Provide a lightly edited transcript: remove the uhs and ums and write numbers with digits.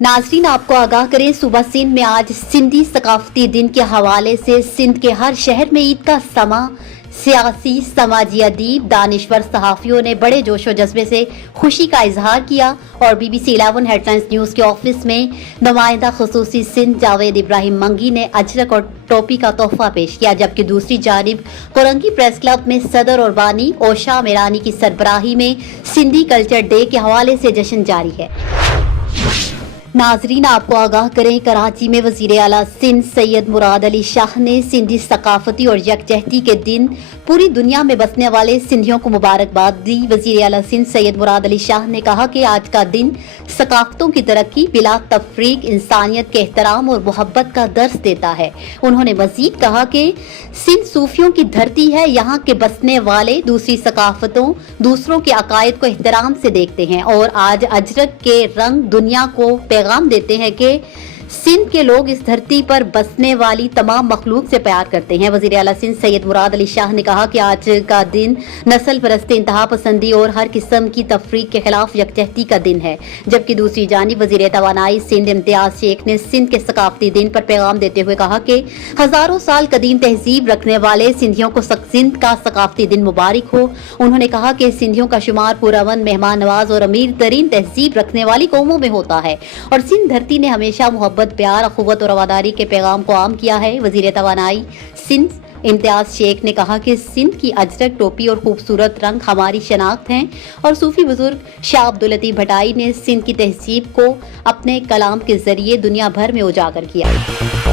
नाजरीन, आपको आगाह करें, सूबा सिंध में आज सिंधी सकाफती दिन के हवाले से सिंध के हर शहर में ईद का समा सियासी, समाजी, अदीब, दानिश्वर, सहाफियों ने बड़े जोशो जज्बे से खुशी का इजहार किया और BBC 11 हेडलाइंस न्यूज़ के ऑफिस में नुमाइंदा खुसूसी सिंध जावेद इब्राहिम मंगी ने अजरक और टोपी का तोहफा पेश किया, जबकि दूसरी जानिब कोरंगी प्रेस क्लब में सदर और बानी ओशा मेरानी की सरबराही में सिंधी कल्चर डे के हवाले से जश्न जारी है। नाजरीन, आपको आगाह करें, कराची में वज़ीर आला सिंध सैयद मुराद अली शाह ने सिंधी सकाफती और यकजहती के दिन पूरी दुनिया में बसने वाले सिंधियों को मुबारकबाद दी। वज़ीर आला सिंध सैयद मुराद अली शाह ने कहा कि आज का दिन सकाफतों की तरक्की, बिला तफरीक, इंसानियत के एहतराम और मोहब्बत का दर्स देता है। उन्होंने मजीद कहा कि सिंध सूफियों की धरती है, यहाँ के बसने वाले दूसरी सकाफतों, दूसरों के अकायद को एहतराम से देखते हैं और आज अजरक के रंग दुनिया को पैगाम देते हैं कि सिंध के लोग इस धरती पर बसने वाली तमाम मखलूक से प्यार करते हैं। वज़ीर आला सिंध सैयद मुराद अली शाह ने कहा कि आज का दिन नस्ल परस्ती, इंतहा पसंदी और हर किस्म की तफरीक के खिलाफ यकजहती का दिन है, जबकि दूसरी जानिब वज़ीर तवानाई सिंध इम्तियाज शेख ने सिंध के सकाफती दिन पर पैगाम देते हुए कहा कि हजारों साल कदीम तहजीब रखने वाले सिंधियों को सिंध का सकाफती दिन मुबारक हो। उन्होंने कहा कि सिंधियों का शुमार पुरअमन, मेहमान नवाज और अमीर तरीन तहजीब रखने वाली कौमों में होता है और सिंध धरती ने हमेशा मोहब्बत, प्यार, अखुवत और रवादारी के पैगाम को आम किया है। वज़ीर तवानाई सिंध इम्तियाज शेख ने कहा कि सिंध की अजरक टोपी और खूबसूरत रंग हमारी शनाख्त हैं और सूफी बुजुर्ग शाह अब्दुल लतीफ भटाई ने सिंध की तहजीब को अपने कलाम के जरिए दुनिया भर में उजागर किया।